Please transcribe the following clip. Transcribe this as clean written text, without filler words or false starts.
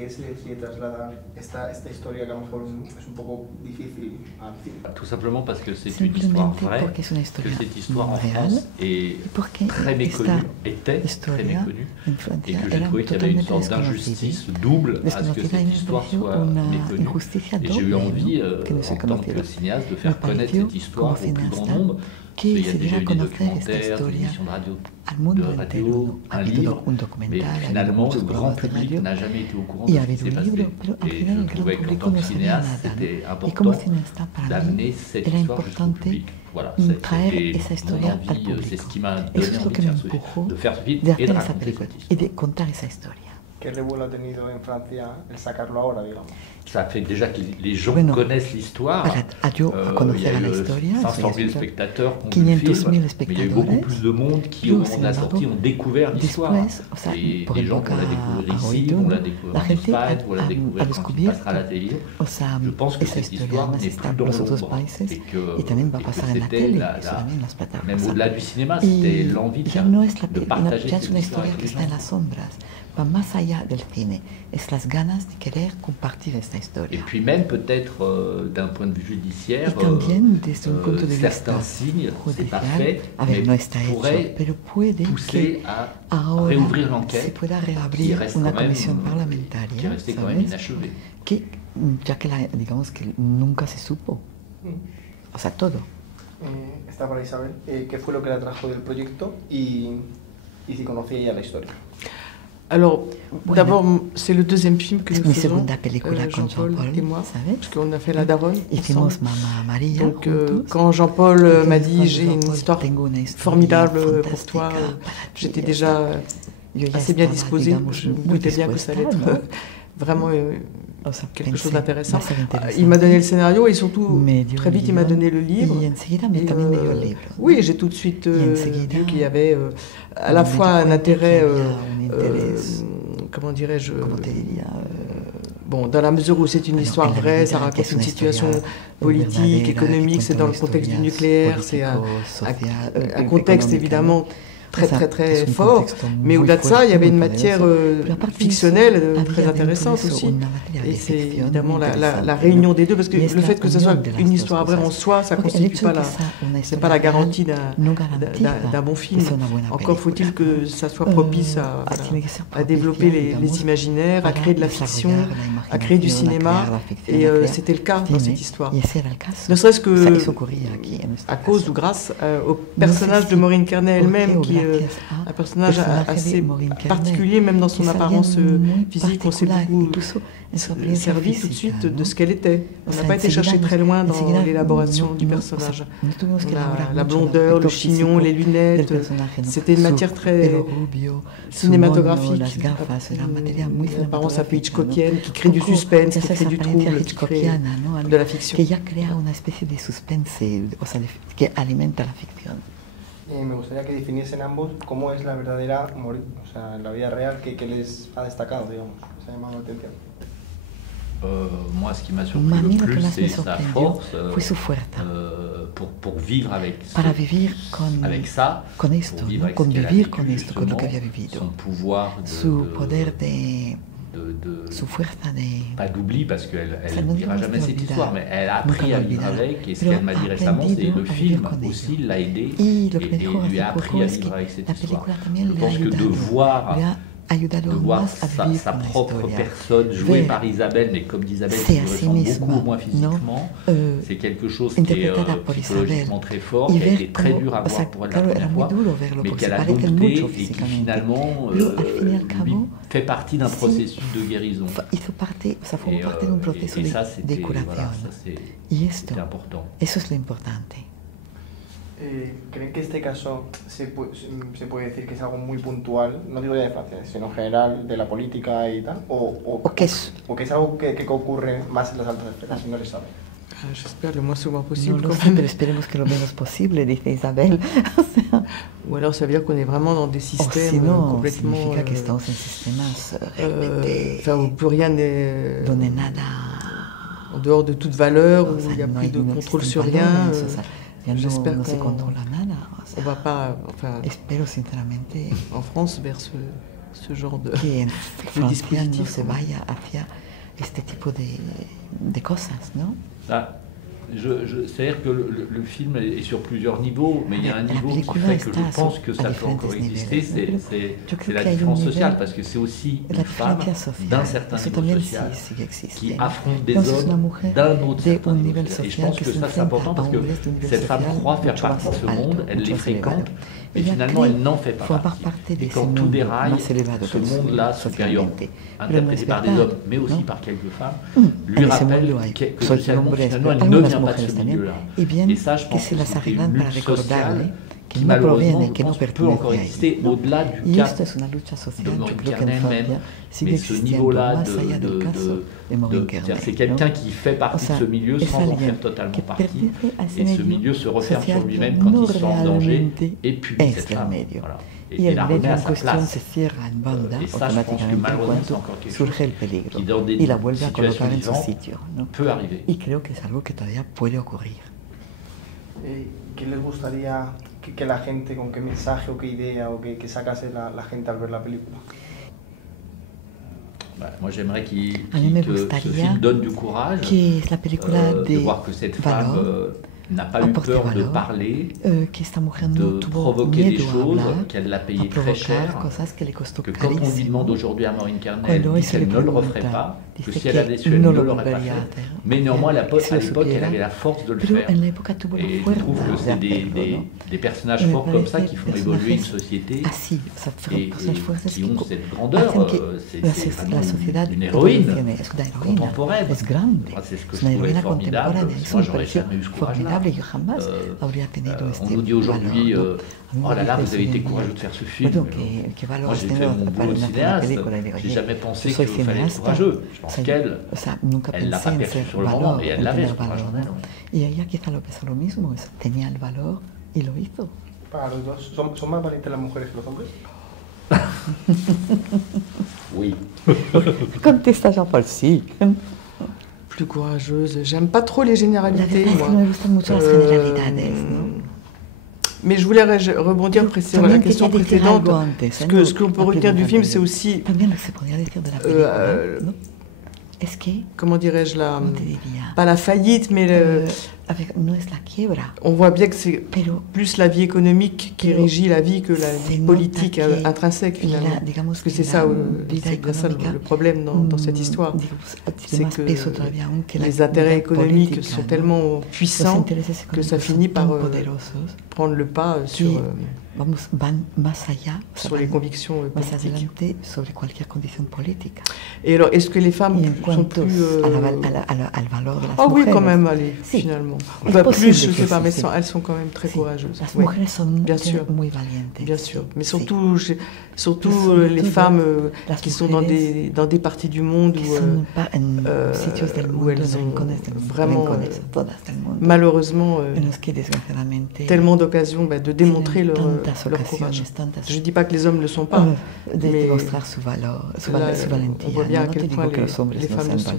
qué se decide trasladar esta historia que a lo mejor es un poco difícil al cine? Tout simplement parce que c'est une histoire vraie, que cette histoire en France est très méconnue, était très méconnue, et que j'ai trouvé qu'il y avait une sorte d'injustice double à ce que cette histoire soit méconnue. Et j'ai eu envie, en tant que cinéaste, de faire connaître cette histoire au plus grand nombre. Il y a déjà eu des documentaires, des émissions de radio, un livre, mais finalement le grand public n'a jamais été au courant de ce qui s'est passé. Et je trouvais qu'en tant que cinéaste, c'était important d'amener cette histoire jusqu'au public. Voilà, c'était mon envie, c'est ce qui m'a donné envie de faire ce film et de raconter cette histoire. ¿Qué revuelo ha tenido en Francia el sacarlo ahora, digamos? Ça fait déjà que les gens connaissent l'histoire. Il y a eu 500 000 spectateurs qui ont vu le film, mais il y a eu beaucoup plus de monde qui, au moment de la sortie, ont découvert l'histoire. Et les gens vont la découvrir ici, vont la découvrir en Espagne, vont la découvrir quand il passera à la télé. Je pense que cette histoire n'est plus dans l'ombre et que c'était, même au-delà du cinéma, c'était l'envie de partager cette histoire avec les gens. Va más allá del cine, es las ganas de querer compartir esta historia. Et puis même peut-être d'un point de vue judiciaire, certains signes, c'est pas fait, mais pourraient pousser à réouvrir l'enquête qui reste quand même, qui restait quand même inachevée. Ya que digamos que nunca se supo, o sea, todo. Está por ahí Isabel. ¿Qué fue lo que la atrajo del proyecto y si conocía ya la historia? Alors, d'abord, c'est le deuxième film que nous faisons, Jean-Paul et moi, parce qu'on a fait La Daronne ensemble. Maria, donc, quand Jean-Paul m'a dit « j'ai une histoire formidable pour toi », j'étais déjà assez bien disposée, je me doutais bien que ça allait être vraiment quelque chose d'intéressant. Il m'a donné le scénario et surtout, très vite, il m'a donné le livre. Oui, j'ai tout de suite vu qu'il y avait à la fois un intérêt, comment dirais-je, bon, dans la mesure où c'est une histoire vraie, ça raconte une situation politique, économique, c'est dans le contexte du nucléaire, c'est un contexte évidemment très fort, mais au-delà de ça, il y avait une matière fictionnelle très intéressante aussi. Et c'est évidemment la réunion des deux, parce que le fait que ce soit une histoire vraie en soi, ça ne constitue pas la garantie d'un bon film. Encore faut-il que ça soit propice à développer les imaginaires, à créer de la fiction, à créer du cinéma, et c'était le cas dans cette histoire. Ne serait-ce que à cause ou grâce au personnage de Maureen Kearney elle-même, qui un personnage assez particulier, même dans son apparence physique. On s'est beaucoup servi tout de suite de ce qu'elle était. On n'a pas été chercher très loin dans l'élaboration du personnage. La blondeur, le chignon, les lunettes, c'était une matière très cinématographique. Une apparence un peu hitchcockienne, qui crée du suspense, qui crée du trouble, qui crée de la fiction. Que ya crea una especie de suspense, o sea, que alimenta la ficción. Me gustaría que definiesen ambos cómo es la verdadera Maureen, o sea, en la vida real, que les ha destacado, digamos, que se ha llamado la atención. Moi, ce qui m'a surpris le plus, c'est sa force pour vivre avec ça, con esto, ¿no? Convivir con esto, con lo que había vivido. Son pouvoir su fuerza de... Pas d'oubli, parce qu'elle ne dira jamais cette histoire, mais elle a appris à vivre avec, et ce qu'elle m'a dit récemment, c'est le film aussi l'a aidé et lui a appris à vivre avec cette histoire. Je pense que de voir sa propre personne jouée par Isabelle, mais comme d'Isabelle qui lui ressemble beaucoup au moins physiquement, c'est quelque chose qui est psychologiquement très fort, qui a été très dur à voir pour elle la première fois, mais qu'elle a dompté et qui finalement lui fait partie d'un processus de guérison. Et ça, c'était important. Eso es lo importante. ¿Creen que este caso se puede decir que es algo muy puntual, no digo ya de Francia, sino en general de la política y tal? ¿O que es algo que ocurre más en las altas esferas y no se sabe? J'espère le moins souvent possible. No lo sé, pero esperemos que lo menos posible, dice Isabel. Ou alors ça veut dire qu'on est vraiment dans des systèmes complètement... significa que estamos en sistemas où plus rien n'est... donde nada... en dehors de toute valeur, où il n'y a plus de contrôle sur rien. J'espère qu'on se controla nada. On va pas, enfin, espero sinceramente en France vers ce genre de dispositif. Se vaya hacia este tipo de cosas, ¿no? C'est-à-dire que le film est sur plusieurs niveaux, mais il y a un niveau qui fait que je pense que ça peut encore exister, c'est la différence sociale, parce que c'est aussi une femme d'un certain niveau social qui affronte des hommes d'un autre certain niveau social. Et je pense que ça c'est important parce que cette femme croit faire partie de ce monde, elle les fréquente, mais finalement elle n'en fait pas partie. Et quand tout déraille, ce monde-là supérieur, interprété par des hommes, mais aussi par quelques femmes, lui rappelle que socialement, finalement, elle ne vient pas de ce milieu-là. Et ça, je pense que c'est une lutte sociale qui malheureusement, je pense, peut encore exister au-delà du cas de Maureen Kernel même, mais ce niveau-là c'est quelqu'un qui fait partie de ce milieu sans en faire totalement partie, et ce milieu se referme sur lui-même quand il se sent en danger et punit cette femme. Voilà. Et la remet à sa place. Et ça, je pense que malheureusement, c'est encore quelque chose qui, dans des situations vivantes, peut arriver. ¿Qué les gustaría que la gente, con qué mensaje o qué idea o que sacase la gente al ver la película? Moi, j'aimerais que ce film donne du courage de voir que cette femme n'a pas eu peur de parler, de provoquer des choses, qu'elle l'a payé très cher, que quand on lui demande aujourd'hui à Maureen Kernel, elle dit qu'elle ne le referait pas, que si elle avait su, elle ne l'aurait pas fait. Mais néanmoins, à l'époque, elle avait la force de le faire. Et je trouve que c'est des personnages forts comme ça qui font évoluer une société et qui ont cette grandeur. C'est vraiment une héroïne contemporaine. C'est ce que je trouvais formidable. Moi, j'aurais jamais eu ce courage-là. On nous dit aujourd'hui, oh là là, vous avez été courageux de faire ce film. Moi, j'ai fait mon boulot de cinéaste, j'ai jamais pensé qu'il fallait être courageux. Je pense qu'elle l'a pas perçu sur le moment, et elle l'avait ce courage en elle. Y ella quizá lo pensó lo mismo, tenía el valor y lo hizo. Para los dos, ¿son más valientes las mujeres que los hombres? Oui. Contesta Jean-Paul, si. Plus courageuse. J'aime pas trop les généralités. Mais je voulais rebondir sur la question précédente. Ce qu'on peut retenir du film, c'est aussi, comment dirais-je, pas la faillite, mais on voit bien que c'est plus la vie économique qui régit la vie que la vie politique intrinsèque finalement. Parce que c'est ça, bien ça le problème dans cette histoire. C'est que les intérêts économiques sont tellement puissants que ça finit par prendre le pas sur les convictions politiques. Et alors, est-ce que les femmes sont plus... Ah oui, quand même, allez, finalement. Plus, je ne sais pas, mais elles sont quand même très courageuses. Oui. Bien sûr. Bien sûr. Mais surtout les femmes qui sont dans des parties du monde où elles ont vraiment, malheureusement, tellement d'occasions de démontrer leur courage. Je ne dis pas que les hommes ne le sont pas, mais là, on voit bien à quel point les femmes le sont.